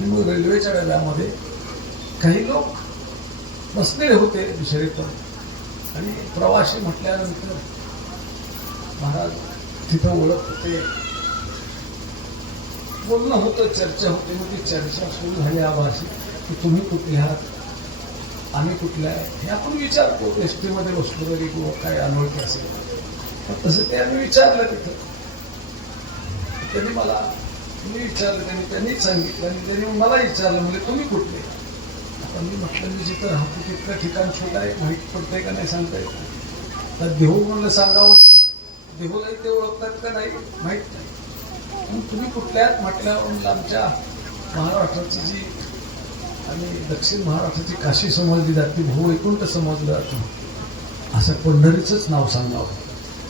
मग रेल्वेच्या डब्यामध्ये काही लोक बसलेले होते दुसरे पण, आणि प्रवासी म्हटल्यानंतर महाराज तिथं ओळख होते, बोलणं होतं, चर्चा होते. मग ती चर्चा सुरू झाली आभासी की तुम्ही कुठले आहात, आम्ही कुठले आहे, हे आपण विचारतो एस टीमध्ये बसलो तरी किंवा काय अनोळखी असेल. तसं ते आम्ही विचारलं तिथं. त्यांनी मला मी विचारलं, त्यांनीच सांगितलं, आणि त्यांनी मला विचारलं, म्हणजे तुम्ही कुठले. आता मी म्हटलं मी जिथं राहतो तिथलं ठिकाण छोटं आहे, माहीत पडतंय का नाही सांगता येत. तर देहू म्हणलं सांगावं तर देहूलाही ते ओळखतात का नाही माहीत नाही. मग तुम्ही कुठल्या आहेत म्हटल्यावर आमच्या महाराष्ट्राची जी आणि दक्षिण महाराष्ट्राची काशी समजली जाते, भाऊ वैकुंठ समजलं जातं, असं पंढरीचंच नाव सांगावं.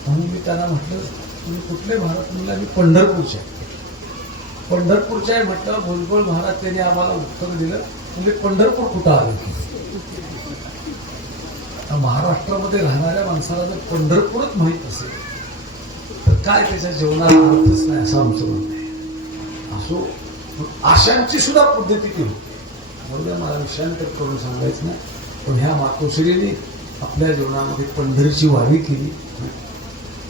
म्हणून मी त्यांना म्हटलं तुम्ही कुठले महाराज. म्हणलं मी पंढरपूरचे आहे. पंढरपूरचे आहे म्हटलं. भुजबळ महाराज त्यांनी आम्हाला उत्तर दिलं, म्हणजे पंढरपूर कुठं आलं. महाराष्ट्रामध्ये राहणाऱ्या माणसाला जर पंढरपूरच माहीत असेल तर काय त्याच्या जीवनाला अर्थच नाही असं आमचं म्हणणं आहे. असो, आशांची सुद्धा पद्धती ती होती. म्हणून मला विषयांतर करून सांगायचं नाही, पण ह्या मातोश्रीने आपल्या जीवनामध्ये पंढरीची वारी केली.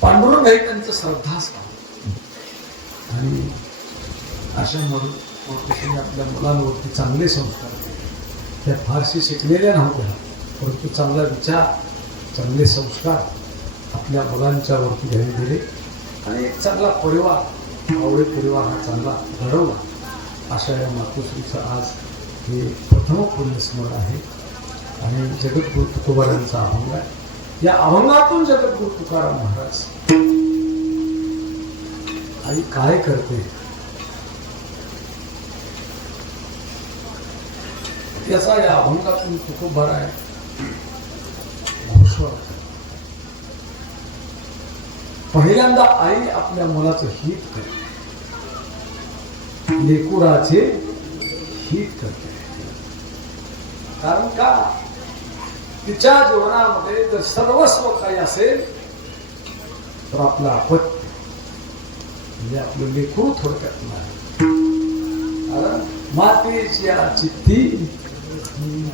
पांडुरंग हे त्यांचं श्रद्धास्थान, आणि अशामधून मातोश्रीने आपल्या मुलांवरती चांगले संस्कार केले. त्या फारशी शिकलेल्या नव्हत्या, परंतु चांगला विचार, चांगले संस्कार आपल्या मुलांच्या वरती घ्यावे दिले, आणि एक चांगला परिवार, आवडे परिवार हा चांगला घडवला. अशा या मातोश्रीचं आज हे प्रथम पुण्यस्मरण आहे. आणि जगद्गुरु तुकोबारायांचा अभंग आहे. या अभंगातून जगद्गुरु तुकाराम महाराज आई काय करते याचा या अभंगातून तुकोबाराय घोषवार. पहिल्यांदा आई आपल्या मुलाचं हित करते, लेकुराचे हित करते. कारण का, तिच्या जीवनामध्ये जर सर्वस्व काही असेल तर आपलं अपत्य, म्हणजे आपलं लेकरू थोडक्यात नाही. कारण मातेच्या चित्ती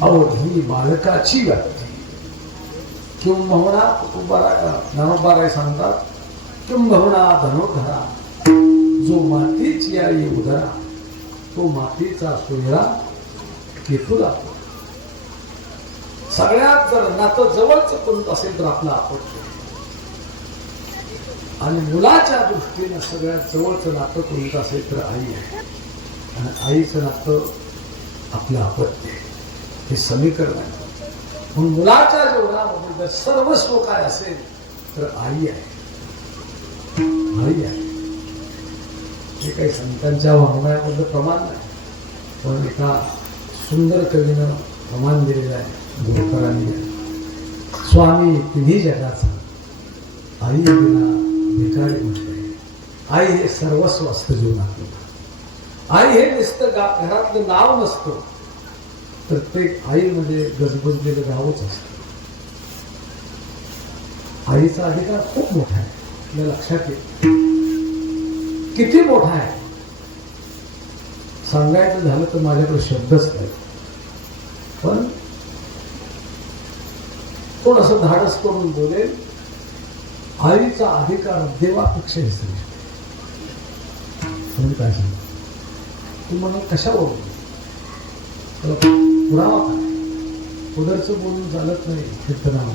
अवधी बालकाची व्याप्ती. किंबहुना ज्ञानोबाराय सांगतात, किंबहुना धनोधरा, जो मातीची आई उदरा, तो मातीचा सोयरा केतुला. सगळ्यात जर नातं जवळचं कोणतं असेल तर आपलं अपत्य, आणि मुलाच्या दृष्टीने सगळ्यात जवळचं नातं कोणतं असेल तर आई आहे, आणि आईचं नातं आपलं अपत्य. हे समीकरण आहे. म्हणून मुलाच्या जीवनामध्ये जर सर्वस्व काय असेल तर आई आहे, आई आहे. हे काही संतांच्या वाङ्मयामधलं प्रमाण नाही, पण एका सुंदर कवीनं प्रमाण दिलेलं आहे. बोरकरांनी, स्वामी तिन्ही जगाचा, आई बिना भिकारी म्हटले. आई हे सर्वस्व असतं जीवनातलं. आई हे नुसतं घरातलं नाव नसतं, तर ते आई म्हणजे गजबजलेलं गावच असतं. आईचा अधिकार खूप मोठा आहे, आपल्या लक्षात येत. किती मोठा आहे सांगायचं झालं तर माझ्याकडे शब्दच नाही. पण कोण असं धाडस करून बोलेल, आईचा अधिकार देवापेक्षा श्रेष्ठ. म्हणजे काय सांग, तू मला कशावर त्याला पुरावा काय? उदरचं बोलून चालत नाही. कीर्तनाला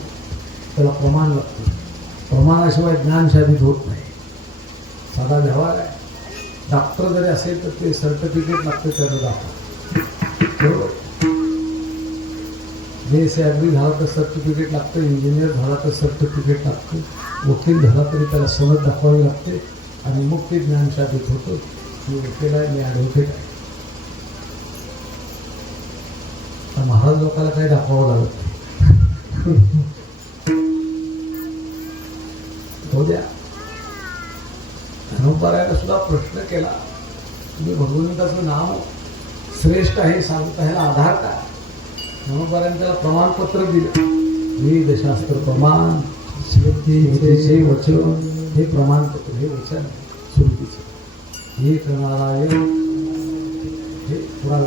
त्याला प्रमाण लागतं. प्रमाणाशिवाय ज्ञान शाबित होत नाही. साधा व्यवहार आहे. डॉक्टर जरी असेल तर ते सर्टिफिकेट लागतं त्याचं दाखवा, बरोबर. BSc ॲग्री झाला तर सर्टिफिकेट लागतं, इंजिनियर झाला तर सर्टिफिकेट लागतं, वकील झाला तरी त्याला सनद दाखवावी लागते, आणि मग ते ज्ञान शाबित होतं. मी वकील आहे, मी ॲडव्होकेट आहे. तर महाराज लोकांना काही दाखवावं लागत नाही. हो द्या. धनोबारायला सुद्धा प्रश्न केला, तुम्ही भगवंताचं नाव श्रेष्ठ आहे सांगता, ह्याला आधार काय? धनोबारायने त्याला प्रमाणपत्र दिलं. वेदशास्त्र प्रमाण, श्रुती वचन, हे प्रमाणपत्र, हे वचन श्रुतीचं. एक नारायण, हे पुराण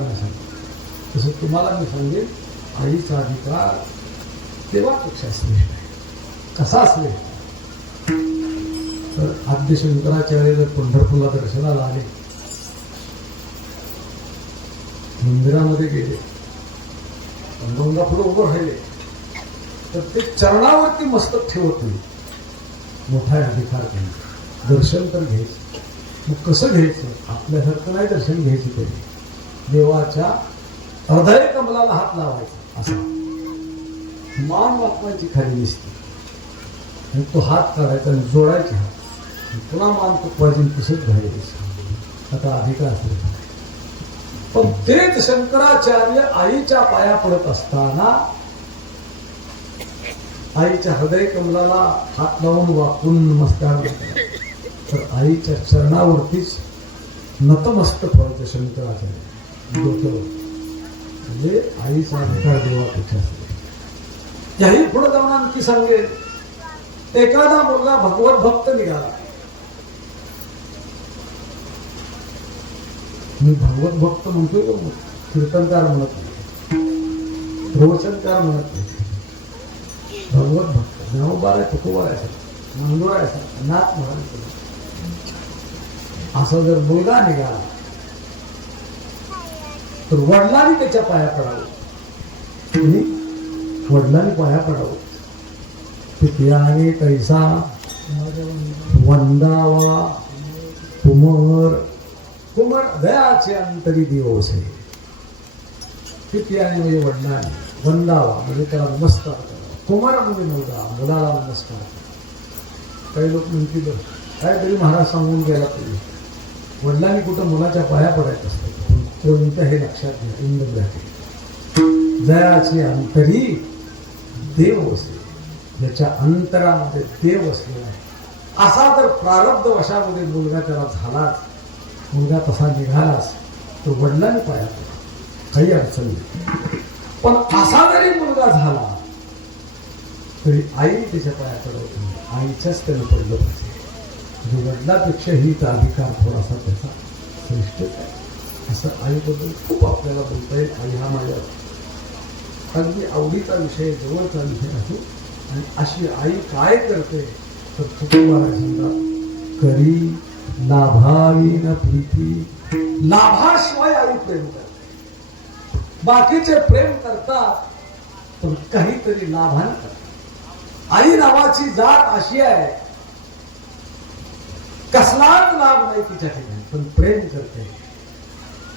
तुम्हाला मी सांगेन, आईचा अधिकार देवापेक्षा श्रेष्ठ आहे. कसा श्रेष्ठ? तर आद्य शंकराचार्य जर पंढरपूरला दर्शनाला आले, मंदिरामध्ये गेले, पांडुरंगा पुढे उभं राहिले, तर ते चरणावरती मस्तक ठेवत नाही. मोठा अधिकार घ्यायचा, दर्शन तर घ्यायचं. मग कसं घ्यायचं? आपल्यासारखं नाही दर्शन घ्यायचं. तरी देवाच्या हृदय कमलाला हात लावायचा, असा मान वाकवायची खाली दिसते, आणि तो हात काढायचा आणि जोडायचे हात, पुन्हा मान चुकवायची, तसंच घ्यायचं. आता अधिकार असेल. पण तेच शंकराचार्य आईच्या पाया पडत असताना, आईच्या हृदय कमलाला हात लावून वाकून नमस्कार करतात. तर आईच्या चरणावरतीच नतमस्तक व्हायचं शंकराचार्य. म्हणजे आईचा अधिकार देवापेक्षा असतो. त्याही पुढे जाऊन आणखी सांगेल, एखादा मुलगा भगवत भक्त निघाला. मी भागवत भक्त म्हणतोय, कीर्तनकार म्हणत नाही, प्रवचनकार म्हणत नाही. भगवत भक्त ज्ञानोबा आहे, तुकोबा आहे, मंगोळ आहे, नाथ म्हणायचं. असा जर मुलगा निघाला तर वडिलांनी त्याच्या पाया पडावं. वडिलांनी पाया पडावं. पित्याने कैसा वंदावा कुमर, कुमर दयाचे अंतरी दिवसे. पित्याने म्हणजे वडिलांनी, वंदावा म्हणजे त्याला नमस्कार करा. कुमार म्हणजे मुलगा, मुलाला नमस्कार करा. काही लोक म्हणतील काहीतरी महाराज सांगून गेला तुम्ही, वडिलांनी कुठं मुलाच्या पाया पडायचं असतं. कोणतं हे लक्षात घ्या. इंद्रजाती दयाची अंतरी देव वसे, ज्याच्या अंतरामध्ये देव असलेला आहे. असा जर प्रारब्ध वशामध्ये मुलगा त्याला झालाच, मुलगा तसा निघालाच, तो वडिलांनी पाया पडला, काही अडचण नाही. पण असा जरी मुलगा झाला तरी आई त्याच्या पाया पडत नाही, आईच्याच त्यानं पडलं पाहिजे. म्हणजे वडिलापेक्षाही तर अधिकार थोडासा त्याचा श्रेष्ठ आहे. असं आईबद्दल खूप आपल्याला बोलता येईल. आई हा माझ्या अगदी आवडीचा विषय, जवळचा विषय असो. आणि अशी आई काय करते तर तुकोबाला सांगतात, करी लाभावी न प्रीती. लाभाशिवाय आई प्रेम करते. बाकीचे प्रेम करतात पण काहीतरी लाभाने करतात. आई नावाची जात अशी आहे, कसलाच लाभ नाही तिच्या ठिकाणी, पण प्रेम करते.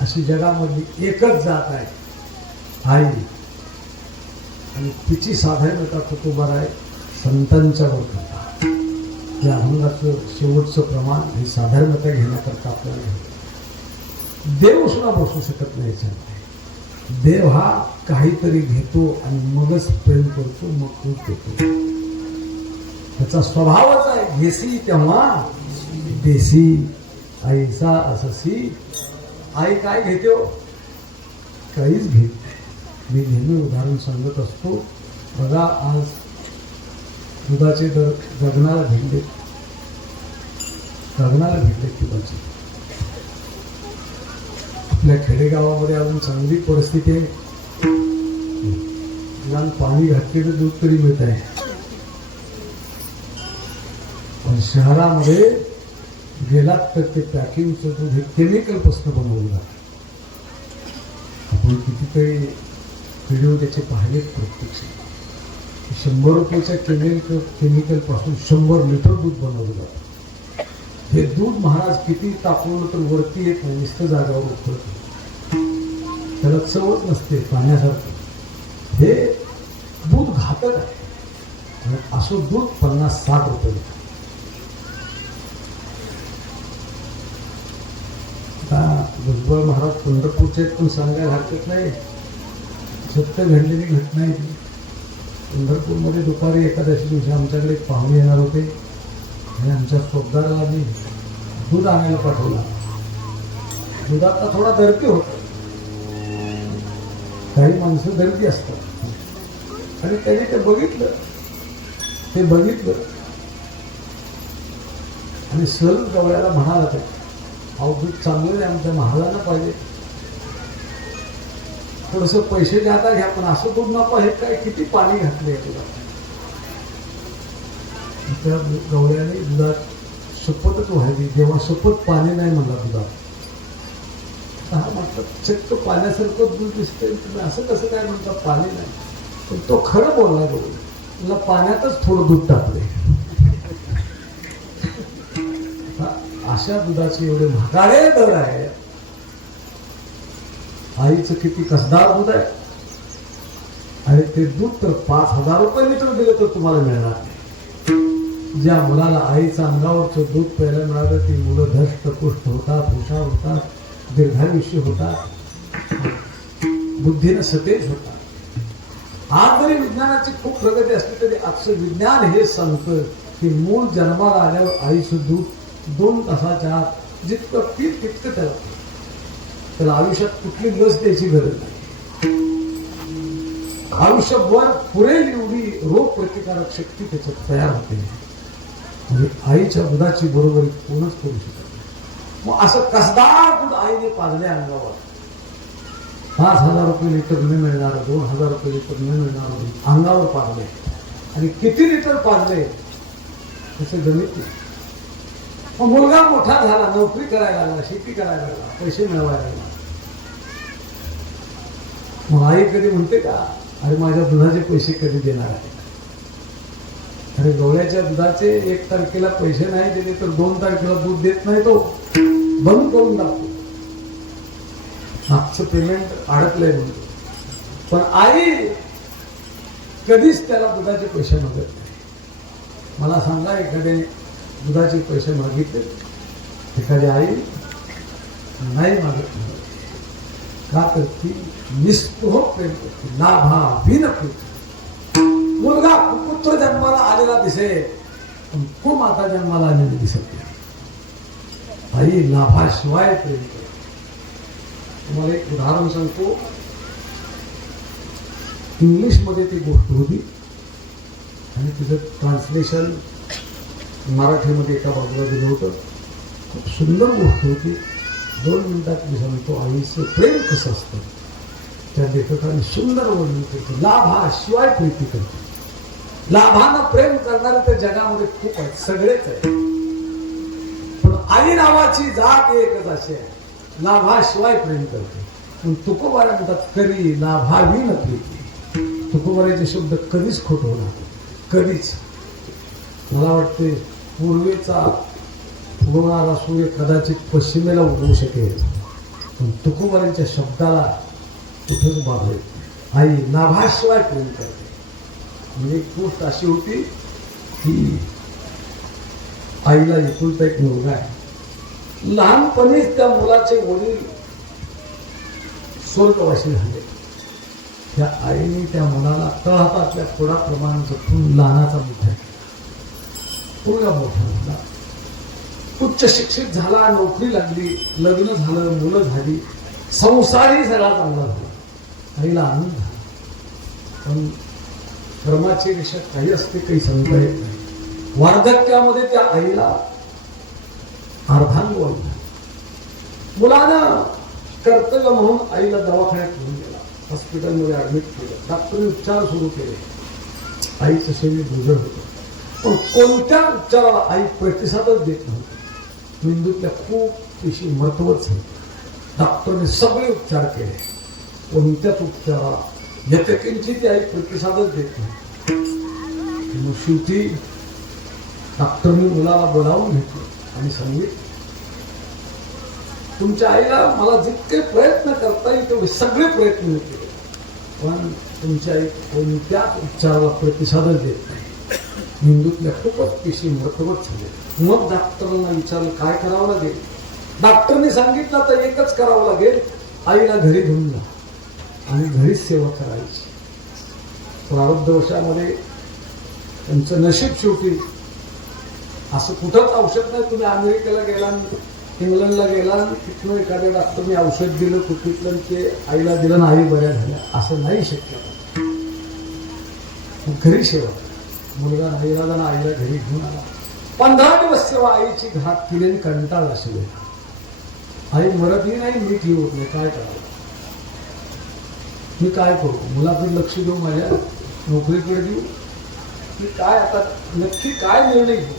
अशी जगामधली एकच जात आहे आई. आणि तिची साधारणता तुकोबार आहे संतांच्या वर करता. या अभंगाचं शेवटचं प्रमाण ही साधारणता घेण्याकरता आपल्याला देव सुद्धा बसू शकत नाही. देव हा काहीतरी घेतो आणि मगच प्रेम करतो, मग खूप देतो. त्याचा स्वभावच आहे घेसी तेव्हा देसी, आईचा अससी. आई काय घेते हो? काहीच घेत. मी नेहमी उदाहरण सांगत असतो. बघा, आज दुधाचे दर गगनाला भिडले, गगनाला भिडले दुधाचे. आपल्या खेडेगावामध्ये अजून चांगली परिस्थिती आहे. लहान पाणी घातलेलं दूध तरी मिळत आहे. पण शहरामध्ये गेलात तर ते पॅकिंगचं दूध हे केमिकल पासून बनवलं जातं. आपण कितीतरी व्हिडिओ त्याचे पाहिलेत प्रत्यक्ष. 100 रुपयाच्या केमिकल पासून 100 लिटर दूध बनवलं जातं. हे दूध महाराज किती तापवलं तर वरती येत नाही, नुसतं जागावर उकळतं. त्याला चवच नसते पाण्यासारखं. हे दूध घातक आहे. असं दूध 50-60 रुपये. भुजबळ महाराज पंढरपूरचे पण सांगायला हरकत नाही. सत्य घडलेली घटना आहे. पंढरपूरमध्ये दुपारी एकादशी दिवशी आमच्याकडे एक पाहुणे येणार होते आणि आमच्या चौकदाराला मी दूध आणायला पाठवला. दुधाचा थोडा दर्दी होता. काही माणसं दर्दी असतात आणि त्याने ते बघितलं आणि सहज गवळ्याला म्हणाला, ते अहो दूध चांगलं आहे, आमच्या महालाला पाहिजे. थोडस पैसे द्या घ्या, पण असं दूध नको. हे काय किती पाणी घातले तुला. त्या गवळ्याने दुधात शपथच व्हावी, जेव्हा शपथ पाणी नाही म्हणला दुधात. हा म्हटलं चक्क पाण्यासारखं दूध दिसतंय, तुम्ही असं कसं काय म्हणता पाणी नाही. पण तो खरं बोलला गवळी, तुला पाण्यातच थोडं दूध टाकले. अशा दुधाचे एवढे महागाडे दर आहे. आईचं किती कसदार दूध आहे, आणि ते दूध तर 5,000 रुपये लिटर दिलं तर तुम्हाला मिळणार नाही. ज्या मुलाला आईचं अंगावरचं दूध प्यायला मिळालं ती मुलं धष्टपुष्ट होतात, हुशार होतात, दीर्घायुष्य होतात, बुद्धीनं सतेज होतात. आज जरी विज्ञानाची खूप प्रगती असली तरी आजचं विज्ञान हे सांगतं की मूल जन्माला आल्यावर आईचं दूध 2 तासाच्या आत जितकं पीत तितकं त्याला आयुष्यात कुठली लस द्यायची गरज नाही. आयुष्यभर पुरेल एवढी रोग प्रतिकारक शक्ती त्याच्यात तयार होते. म्हणजे आईच्या दुधाची बरोबरी कोणच करू शकत नाही. मग असं कसदार दूध आईने पाजले अंगावर. 5,000 रुपये लिटर न मिळणार, 2,000 रुपये लिटर न मिळणार दूध अंगावर पाजले. आणि किती लिटर पाजले त्याचे गणित नाही. मग मुलगा मोठा झाला, नोकरी करायला लागला, शेती करायला लागला, पैसे मिळवायला लागला. मग आई कधी म्हणते का अरे माझ्या दुधाचे पैसे कधी देणार आहे. अरे गवळ्याच्या दुधाचे 1 तारखेला पैसे नाही दिले तर 2 तारखेला दूध देत नाही, तो बंद करून टाकतो. मागचं पेमेंट अडकलंय म्हणतो. पण आई कधीच त्याला दुधाचे पैसे मागत नाही. मला सांगा एखाद्याने दुधाचे पैसे मागितले, एखादी आई नाही मागत. का तर ती निस्पृह प्रेम करते, लाभा विन प्रीती. मुलगा पुत्र जन्माला आलेला दिसेल पण तो माता जन्माला आलेली दिसत नाही. आई लाभाशिवाय प्रेम करते. तुम्हाला एक उदाहरण सांगतो. इंग्लिशमध्ये ती गोष्ट होती आणि तिचं ट्रान्सलेशन मराठीमध्ये एका बाजूला दिलं होतं. खूप सुंदर गोष्ट होती. 2 मिनिटात मी सांगतो. आईचं प्रेम कसं असतं त्या लेखकाने सुंदर वर्णन करते. लाभाशिवाय प्रीती करते. लाभानं प्रेम करणारे तर जगामध्ये खूप आहेत, सगळेच आहेत. पण आई नावाची जात एकच अशी आहे, लाभाशिवाय प्रेम करते. पण तुकोबारा म्हणतात करी लाभावी न प्रीती. तुकोबाराचे शब्द कधीच खोटं होणार, कधीच. मला वाटते पूर्वेचा उगवणारा सूर्य कदाचित पश्चिमेला उगवू शकेल, पण तुकोबारांच्या शब्दाला कुठेच बाब येत. आई लाभाशिवाय प्रेम करते. म्हणजे एक गोष्ट अशी होती की आईला एकुलता एक मुलगा आहे. लहानपणीच त्या मुलाचे वडील स्वर्गवासी झाले. त्या आईने त्या मुलाला तळहातातल्या फोडाप्रमाणे जपून लहानाचा मोठा मुलगा मोठा झाला, उच्च शिक्षित झाला, नोकरी लागली, लग्न झालं, मुलं झाली, संसारही सगळा चांगला झाला. आईला आनंद झाला. पण कर्माची रेषा काही असते, काही सांगता येत नाही. वार्धक्यामध्ये त्या आईला अर्धांग वाढला. मुलानं कर्तव्य म्हणून आईला दवाखान्यात घेऊन गेला, हॉस्पिटलमध्ये ऍडमिट केलं, डॉक्टरने उपचार सुरू केले. आईचं शरीर दुर्बल होतं, पण कोणत्या उपचाराला आई प्रतिसादच देत नव्हती. मेंदूतल्या खूप पेशी महत्वच झाली. डॉक्टरने सगळे उपचार केले, कोणत्याच उपचाराला यथेकिंची ती आई प्रतिसादच देत नव्हती. मग शेवटी डॉक्टरने मुलाला बोलावून घेतलं आणि सांगितलं तुमच्या आईला मला जितके प्रयत्न करता येईल तेवढे सगळे प्रयत्न मी केले, पण तुमची आई कोणत्याच उपचाराला प्रतिसादच देत नाही. मेंदूतल्या खूपच पेशी महत्वच झाले. मग डॉक्टरांना विचारलं काय करावं लागेल. डॉक्टरने सांगितलं तर एकच करावं लागेल, आईला घरी घेऊन जा आणि घरीच सेवा करायची. प्रारब्धवशामध्ये त्यांचं नशीब शेवटी असं कुठंच औषध नाही. तुम्ही अमेरिकेला गेला, इंग्लंडला गेला, तिथनं एखाद्या डॉक्टरने औषध दिलं कुठलं ते आईला दिलं आणि आई बऱ्या झाल्या, असं नाही शक्य. घरी सेवा, मुलगा आईला जाणं, आईला घरी घेऊन आला. 15 दिवस सेवा आईची घात केली आणि कंटाळ असेल. आई मरतही नाही, नीट होत नाही, काय करावं. मी काय करू, मुलाकडे लक्ष देऊ, माझ्या नोकरीकडे देऊ, मी काय आता नक्की काय निर्णय घेऊ.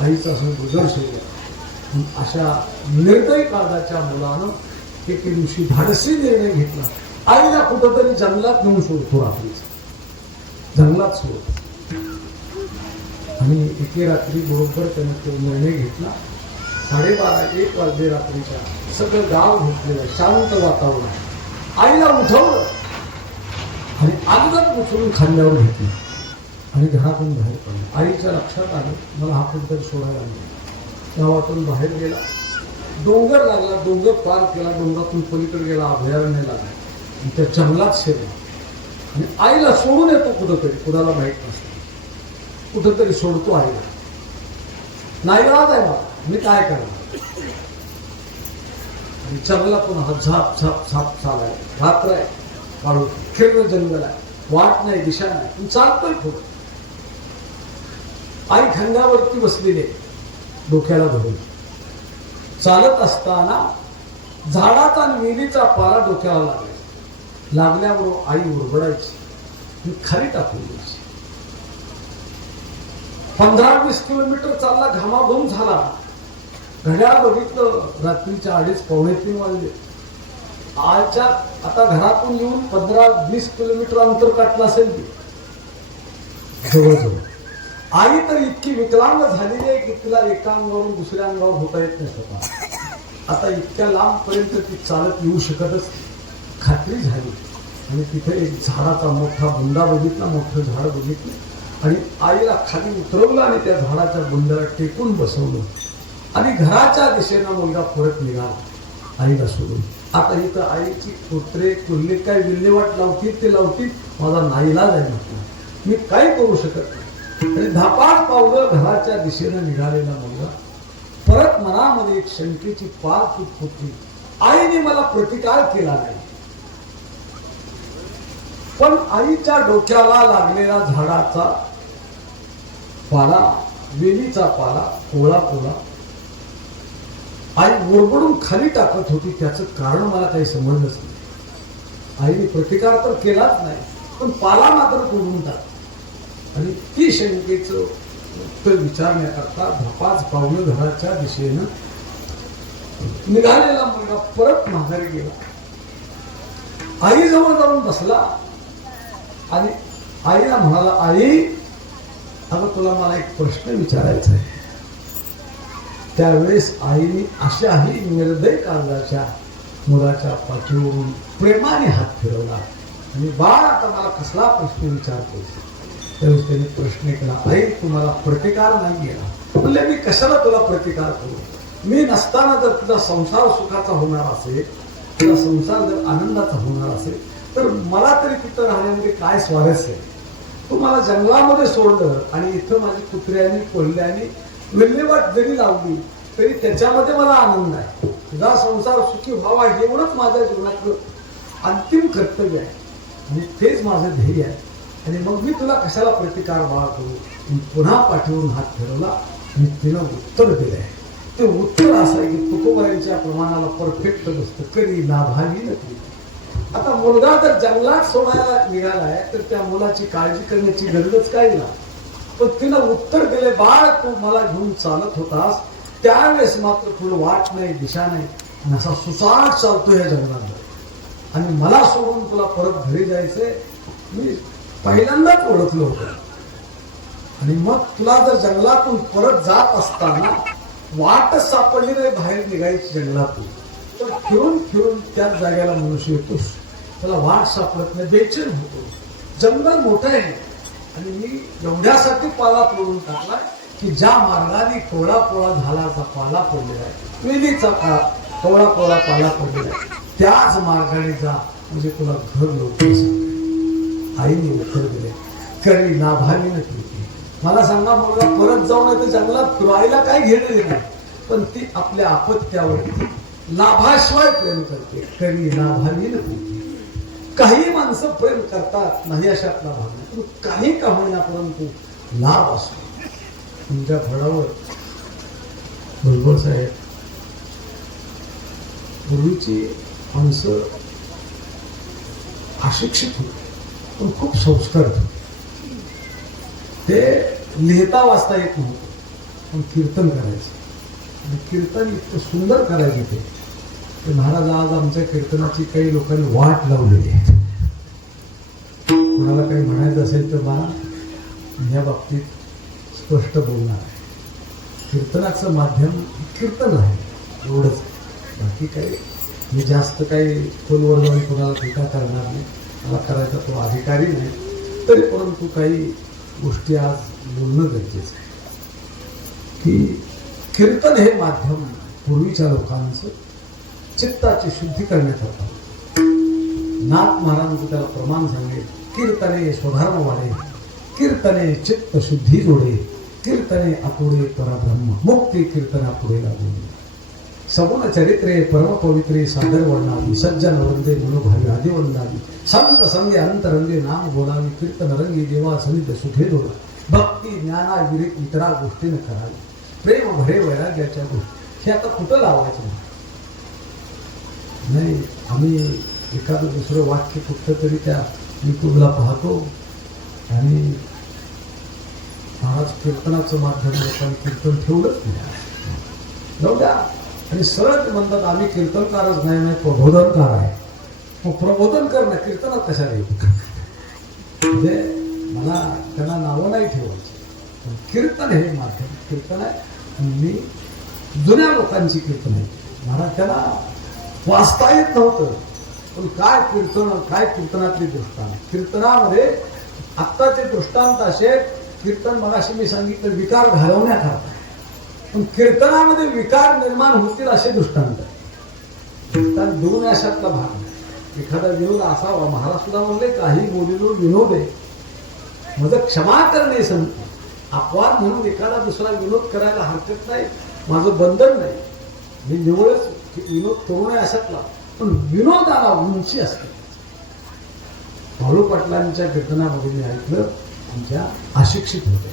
आईचा असं गुजर शोधला. अशा निर्दयी काळाच्या मुलानं एके दिवशी धाडसी निर्णय घेतला. आईला कुठंतरी जंगलात नेऊन सोडतो, रात्रीच जंगलात सोडतो. आणि एके रात्री बरोबर त्याने तो निर्णय घेतला. 12:30-1 वाजले रात्रीच्या. सगळं गाव घेतलेलं, शांत वातावरण आहे. आईला उठवलं आणि अगदच उचलून खांद्यावर घेतलं आणि घरातून बाहेर पडलं. आईच्या लक्षात आलं, मला हा कुठेतरी सोडायला नाही. गावातून बाहेर गेला, डोंगर लागला, डोंगर पार केला, डोंगरातून पलीकडे गेला, अभयारण्य लागला आणि त्या जंगलात शिरला. आणि आईला सोडून येतो कुठंतरी, कुणाला माहीत नसतं, कुठंतरी सोडतो आईला. नाईलाज आहे मला, मी काय करणार. आणि जंगलातून हा झाप झाप झाप चालाय. रात्र आहे, काढून खेळणं जंगल आहे, वाट नाही, दिशा नाही, पण चालतोय पुढं. आई खांद्यावरती बसलेली, डोक्याला धरून चालत असताना झाडाचा वेलीचा पाला डोक्याला लागल्याबरोबर आई ओरबडायची, मी खाली टाकून द्यायची. 15-20 किलोमीटर चालला, घामाघूम झाला. घड्याळ बघितलं, रात्रीच्या 2:30-3 वाजले. आजच्या आता घरातून येऊन 15-20 किलोमीटर अंतर काटलं असेल ती जवळजवळ. आई तर इतकी विकलांग झालेली आहे की तिला एका अंगावरून दुसऱ्या अंगावर होता येत नाही स्वतः. आता इतक्या लांबपर्यंत ती चालत येऊ शकतच खात्री झाली. आणि तिथे एक झाडाचा मोठा बुंदा बघितला, मोठं झाड बघितलं आणि आईला खाली उतरवलं आणि त्या झाडाच्या बुंद्याला टेकून बसवलं. आणि घराच्या दिशेनं मुलगा परत निघाला आईला सोडून. आता इथं आईची कुत्रे कुर्ले काय विल्हेवाट लावतील ते लावतील, माझा नाईलाज आहे म्हटलं, मी काय करू शकत नाही. आणि 10-5 पावलं घराच्या दिशेनं निघालेला मुलगा परत मनामध्ये एक शंकेची पार चूक होती. आईने मला प्रतिकार केला नाही, पण आईच्या डोक्याला लागलेला झाडाचा पाला, वेलीचा पाला कोळा कोळा आई ओरबडून खाली टाकत होती. त्याचं कारण मला काही समजलंच नाही. आईने प्रतिकार तर केलाच नाही, पण पाला मात्र तोडून टाकला. आणि ती शंकेचं उत्तर विचारण्याकरता 10-5 पावलं घराच्या दिशेनं निघालेला मुलगा परत माघारी गेला. आई जवळ जाऊन बसला आणि आईला म्हणाला, आई अगं तुला मला एक प्रश्न विचारायचा आहे. त्यावेळेस आईने अशाही निर्दय काळजाच्या मुलाच्या पाठीवरून प्रेमाने हात फिरवला आणि बाळ आता मला कसला प्रश्न विचारतोस. त्यावेळेस त्याने प्रश्न केला, आई तुम्हाला प्रतिकार नाही केला. म्हणले मी कशाला तुला प्रतिकार करू, मी नसताना जर तुझा संसार सुखाचा होणार असेल, तुझा संसार जर आनंदाचा होणार असेल तर मला तरी तिथं राहण्यामध्ये काय स्वारस्य आहे. तू मला जंगलामध्ये सोडलं आणि इथं माझी कुत्र्यांनी कोल्ह्यांनी विल्हेवाट जरी लावली तरी त्याच्यामध्ये मला आनंद आहे. तुझा संसार सुखी व्हावा एवढंच माझ्या जीवनातलं अंतिम कर्तव्य आहे आणि तेच माझं ध्येय आहे. आणि मग मी तुला कशाला प्रतिकार बाळा करू. पुन्हा पाठीवरून हात फिरवला आणि तिनं उत्तर दिलंय. ते उत्तर असं आहे की तुकोबाईंच्या प्रमाणाला परफेक्ट बसतं, कधी लाभावी नक्की. आता मुलगा जर जंगलात सोडायला निघालाय तर त्या मुलाची काळजी करण्याची गरजच काही नाही. पण तिनं उत्तर दिले, बाळ तू मला घेऊन चालत होतास त्यावेळेस मात्र तुला वाट नाही, दिशा नाही, असा सुसाट चालतो या जंगलात आणि मला सोडून तुला परत घरी जायचंय. मी पहिल्यांदाच ओळखलं होतं. आणि मग तुला जर जंगलातून परत जात असताना वाटच सापडली नाही बाहेर निघायची जंगलातून, तर फिरून फिरून त्याच जागेला मनुष्य येतोस, त्याला वाट सापडत नाही, बेचैन होतो. जंगल मोठं आहे आणि मी एवढ्यासाठी पाला तोडून टाकला की ज्या मार्गाने कोळा कोळा झालाचा पाला पडलेला आहे, वेलीचा कोळा कोळा पाला पडलेला आहे, त्याच मार्गाने जा म्हणजे तुला घर लवकर. आईने उत्तर दिले, करी लाभावी नक्की. मला सांगा मुलगा परत जाऊन येते जंगलात फिरायला काय घेणं देणं, पण ती आपल्या अपत्यावरती लाभाशिवाय प्रेम करते. करी लाभावी नक्की. काही माणसं प्रेम करतात नाही अशातला भाग नाही, पण काही का होईना परंतु लाभ असतो. तुमच्या फळावर बरोबर साहेब, पूर्वीची माणसं अशिक्षित होते पण खूप संस्कार होते. ते लिहिता वाचता येत नव्हतं पण कीर्तन करायचं. आणि कीर्तन इतकं सुंदर करायचे ते महाराज आज आमच्या कीर्तनाची काही लोकांनी वाट लावलेली आहे. कोणाला काही म्हणायचं असेल तर मला या बाबतीत स्पष्ट बोलणार आहे. कीर्तनाचं माध्यम कीर्तन आहे एवढंच. बाकी काही मी जास्त काही खोलवर जाऊन कोणाला टीका करणार नाही. मला करायचा तो अधिकारी नाही. तरी परंतु काही गोष्टी आज बोलणं गरजेचं आहे की कीर्तन हे माध्यम पूर्वीच्या लोकांचं चित्ताची शुद्धी करण्याकरता. नाथ महाराजांचं त्याला प्रमाण सांगेल. कीर्तने स्वधर्म वाढे, कीर्तने चित्त शुद्धी जोडे, कीर्तने आपुडे परब्रह्म, मुक्ती कीर्तना पुढे लागू. सगुण चरित्रे परम पवित्रे सादर वर्णावी, सज्जन वंदे मनोभावी आदि वंदावी, संत संगे अंतरंगे नाम बोलावी, कीर्तन रंगी देवा सनिध सुखे डोळा, भक्ती ज्ञाना विरित इतरा गोष्टीने करावी, प्रेम भरे वैराग्याच्या गोष्टी. हे आता कुठं लावायचं नाही. आम्ही एखादं दुसरं वाक्य कुठलं तरी त्या युट्यूबला पाहतो आणि महाराज कीर्तनाचं माध्यम लोकांनी कीर्तन ठेवलंच नाही. जाऊ द्या. आणि सरळ म्हणतात आम्ही कीर्तनकारच नाही प्रबोधनकार आहे. मग प्रबोधन करणं कीर्तनात कशाला येतं? म्हणजे मला त्यांना नावं नाही ठेवायची. पण कीर्तन हे माध्यम कीर्तन आहे. मी जुन्या लोकांची कीर्तन आहे. महाराज त्याला वाचता येत नव्हतं पण काय कीर्तन, काय कीर्तनातली दृष्टांत. कीर्तनामध्ये आत्ताचे दृष्टांत असे कीर्तन मगाशी मी सांगितलं विकार घालवण्याकरता. पण कीर्तनामध्ये विकार निर्माण होतील असे दृष्टांत. कीर्तन दोन अशातला भाग. एखादा विनोद असावा. महाराज सुद्धा म्हणले काही बोलिलो विनोद आहे माझं क्षमा करणे संत. अपवाद म्हणून एखादा दुसरा विनोद करायला हरकत नाही. माझं बंधन नाही. मी निवळच विनोद करू नये अशातला. पण विनोदाला उंची असते. बाळू पाटलांच्या कीर्तनामध्ये मी ऐकलं आमच्या अशिक्षित होते.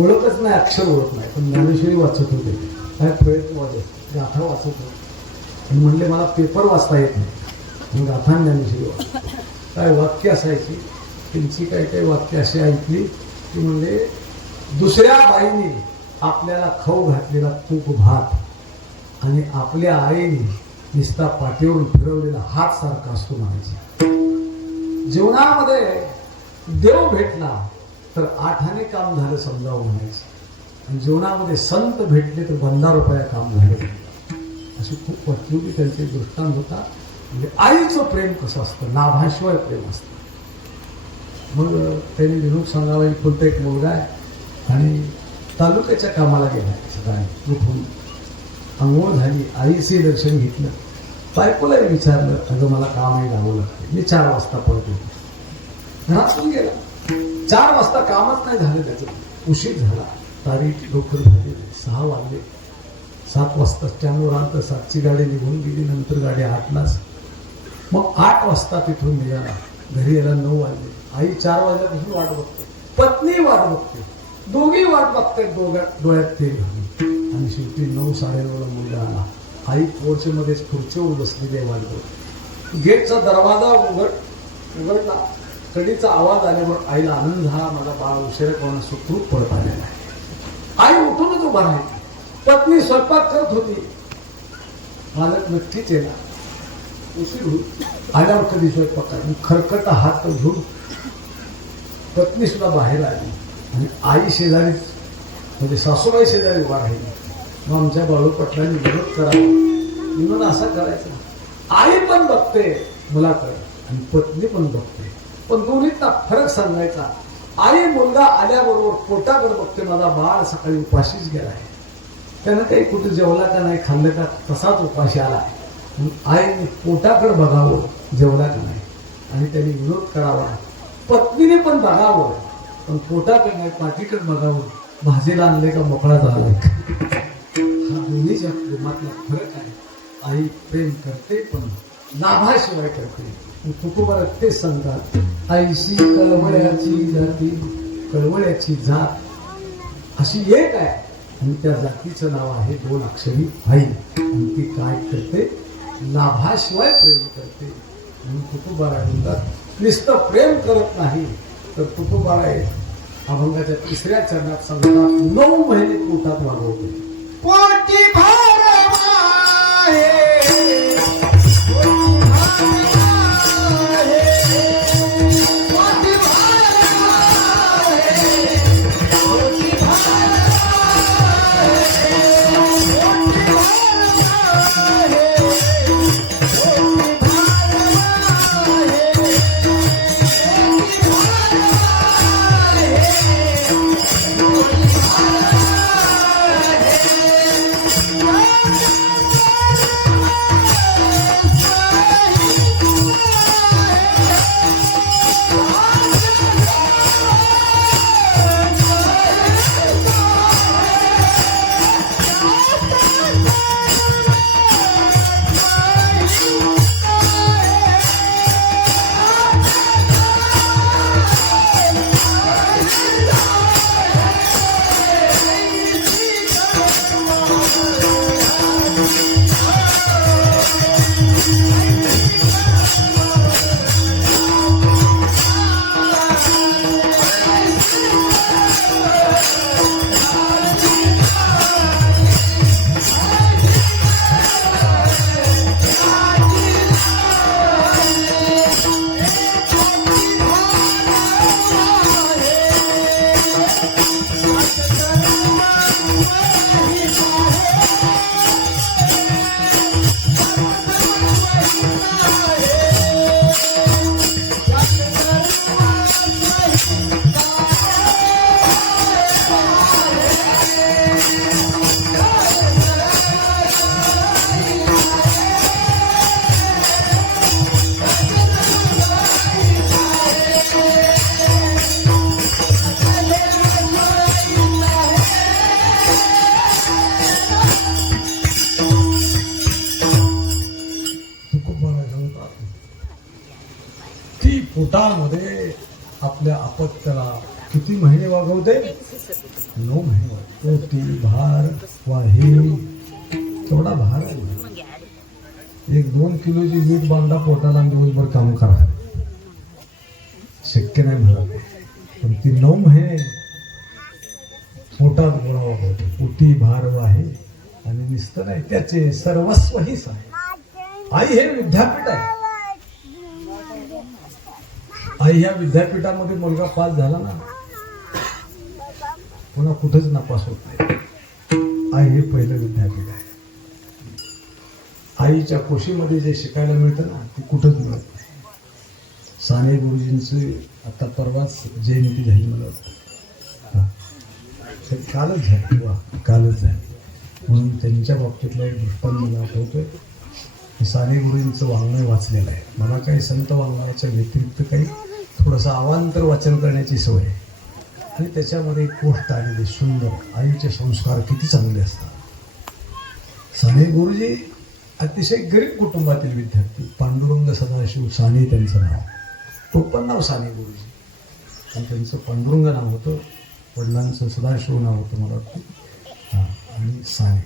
ओळखच नाही, अक्षर ओळख नाही. पण ज्ञानेश्वरी वाचत होते. काय प्रयत्न वाचत गाथा वाचत होते. आणि म्हणले मला पेपर वाचता येत नाही. मग गाथा ज्ञानेश्वरी वाचत. काय वाक्य असायची त्यांची. काही काही वाक्य अशी ऐकली की म्हणले दुसऱ्या बाईने आपल्याला खाऊ घातलेला तूप भात आणि आपल्या आईने निस्ता पाठीवरून फिरवलेला हात सारखा असतो म्हणायचे. जीवनामध्ये देव भेटला तर 8 आणे काम झालं समजावं म्हणायचं. आणि जीवनामध्ये संत भेटले तर 15 रुपया काम झाले. अशी खूप वाक्योगी त्यांचे दृष्टांत होता. म्हणजे आईचं प्रेम कसं असतं, नाभाशिवाय प्रेम असतं. मग त्यांनी विनोद सांगावा. एकुलता एक मुलगा आहे आणि तालुक्याच्या कामाला गेला. सकाळी उठून अंघोळ झाली, आईचे दर्शन घेतलं. बायकोलाही विचारलं अगं मला काम आहे जावं लागते. मी 4 वाजता पळतो. घरातून गेला. 4 वाजता कामच नाही झालं त्याचं. उशीर झाला. तारीख लवकर झाली. 6 वाजले. 7 वाजता स्टँडवर आलं तर 7ची गाडी निघून गेली. नंतर गाडी 8लाच. मग 8 वाजता तिथून निघाला. घरी यायला 9 वाजले. आई 4 वाजल्यापासून वाट बघते. पत्नी वाट बघते. दोघी वाट बघते. डोळ्यात तेल घालून. आणि शेवटी 9 साडेनऊला मुलगा आला. आई पोर्चमध्येच खुर्चीवर बसलेली आहे वाट बघत. गेटचा दरवाजा उघडला. कडीचा आवाज आल्यावर आईला आनंद झाला. माझा बाळ उशिरा कोणा सुखरूप पडत आलेला आहे. आई उठूनच उभा राहायची. पत्नी स्वयंपाक करत होती. मालक नक्कीच येणार. उशीर होईल. आल्यावर कधी स्वयंपाक करा. खरकटा हात घेऊन पत्नी सुद्धा बाहेर आली आणि आई शेजारी म्हणजे सासूबाई शेजारी उभा राहिली. मग आमच्या बाळू पाटलांनी विनोद करावा. विनोद असा करायचा. आई पण बघते मुलाकडे आणि पत्नी पण बघते. पण दोन्हीचा फरक सांगायचा. आई मुलगा आल्याबरोबर पोटाकडे बघते. माझा बाळ सकाळी उपाशीच गेलाय. त्यानं काही कुठे जेवला का नाही, खाल्लं का, तसाच उपाशी आला. आईने पोटाकडे बघावं जेवला का नाही आणि त्यांनी विनोद करावा. पत्नीने पण बघावं पण पोटाकडे नाही, पाठीकडे बघावं. भाजीला आणले का मोकळा झालाय. हा दोन्हीच्या प्रेमातला फरक आहे. आई प्रेम करते पण नाभाशिवाय करते. कुटुंबाला तेच सांगतात आईशी कळवळ्याची जाती, कळवळ्याची जात अशी एक आहे आणि त्या जातीचं नाव आहे 2 अक्षरी आई. आणि ती काय करते, लाभाशिवाय प्रेम करते. म्हणून कुटुंबाला म्हणतात नुसतं प्रेम करत नाही तर तुकोबाराय अभंगाच्या 3ऱ्या चरणात सांगतात 9 महिने पोटात वागवते. पोटी भरवा आहे, पोटी भरवा आहे, पोटी भरवा आहे, पोटी भरवा आहे, पोटी पोटामध्ये आपल्या अपत्याला किती महिने वागवते? 9 महिने. पोटी भार वाही केवढा भार आहे. 1-2 किलोची वीट बांधा पोटाला आणि दिवसभर काम करा, शक्य नाही म्हणत. पण ती 9 महिने पोटात गोळा वागवते. पोटी भार वाही आणि दिसतं नाही त्याचे सर्वस्व हीच आहे. आई हे विद्यापीठ आहे. आई या विद्यापीठामध्ये मुलगा पास झाला ना पुन्हा कुठेच नापास होत नाही. आई हे पहिलं विद्यापीठ आहे. आईच्या कोशीमध्ये जे शिकायला मिळतं ना ते कुठंच मिळत नाही. साने गुरुजींची आता परवाच जयंती झाली मला कालच झाली कालच झाली म्हणून त्यांच्या बाबतीतला एक दृष्टांत मला आठवतोय. साने गुरुजींचं वाङ्मय वाचलेलं आहे. मला काही संत वाङ्मयाच्या व्यतिरिक्त काही थोडंसं अवांतर वाचन करण्याची सवय आहे आणि त्याच्यामध्ये एक गोष्ट आलेली सुंदर. आईचे संस्कार किती चांगले असतात. साने गुरुजी अतिशय गरीब कुटुंबातील विद्यार्थी. पांडुरंग सदाशिव साने त्यांचं नाव. टोपण नाव साने गुरुजी आणि त्यांचं पांडुरंग नाव होतं. वडिलांचं सदाशिव नाव होतं मला वाटतं. हां आणि साने.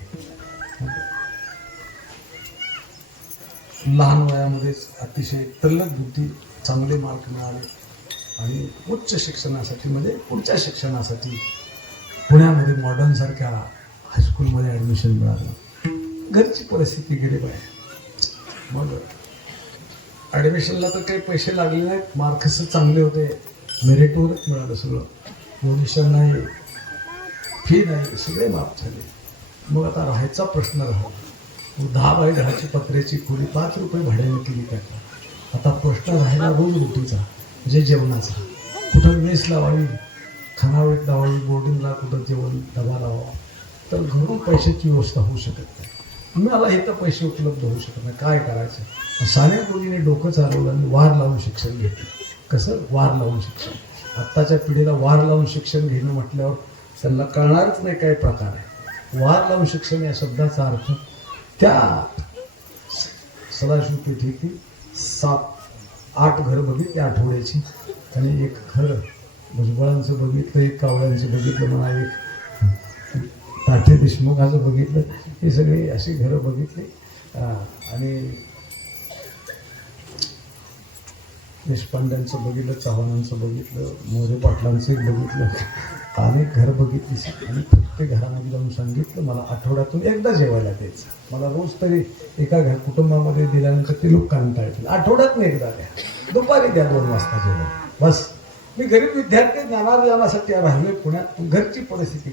लहान वयामध्येच अतिशय तल्लख बुद्धी, चांगले मार्क मिळाले आणि उच्च शिक्षणासाठी म्हणजे पुढच्या शिक्षणासाठी पुण्यामध्ये मॉडर्नसारख्या हायस्कूलमध्ये ॲडमिशन मिळालं. घरची परिस्थिती गरीब आहे. मग ॲडमिशनला तर काही पैसे लागले नाहीत. मार्क्स चांगले होते. मेरिटवरच मिळालं सगळं. डोनेशन नाही, फी नाही, सगळे माफ झाले. मग आता राहायचा प्रश्न राहिला. 10 बाय 10ची पत्र्याची खोली 5 रुपये भाड्याने केली पाहिजे. आता प्रश्न राहिला रोज रोटीचा म्हणजे जेवणाचा. कुठं मेस लावावी, खानावळीत लावावी, बोर्डिंगला कुठं जेवण डबा लावावा. तर घरून पैशाची व्यवस्था होऊ शकत नाही. मला इथं पैसे उपलब्ध होऊ शकत नाही. काय करायचं? साने गुरुजीने डोकं चालवलं आणि वार लावून शिक्षण घेतलं. कसं वार लावून शिक्षण? आत्ताच्या पिढीला वार लावून शिक्षण घेणं म्हटल्यावर त्यांना कळणारच नाही काय प्रकार आहे. वार लावून शिक्षण या शब्दाचा अर्थ त्या सदाशिव पेठेतील 7-8 घर बघितली आठवड्याची आणि एक घर भुजबळांचं बघितलं, एक कावळ्यांचं बघितलं, म्हणा एक ताठे देशमुखाचं बघितलं. हे सगळे अशी घरं बघितली आणि देशपांड्यांचं बघितलं, चव्हाणांचं बघितलं, मोरे पाटलांचं एक बघितलं, अनेक घर बघितली आणि प्रत्येक घरामध्ये जाऊन सांगितलं मला आठवड्यातून एकदा जेवायला द्यायचं. मला रोज तरी एका कुटुंबामध्ये दिल्यानंतर ते लोक कंटाळतील. आठवड्यातून एकदा द्या, दुपारी द्या 2 वाजता जेवण. बस. मी गरीब विद्यार्थी ज्ञानार्जनासाठी राहिले पुण्यात, घरची परिस्थिती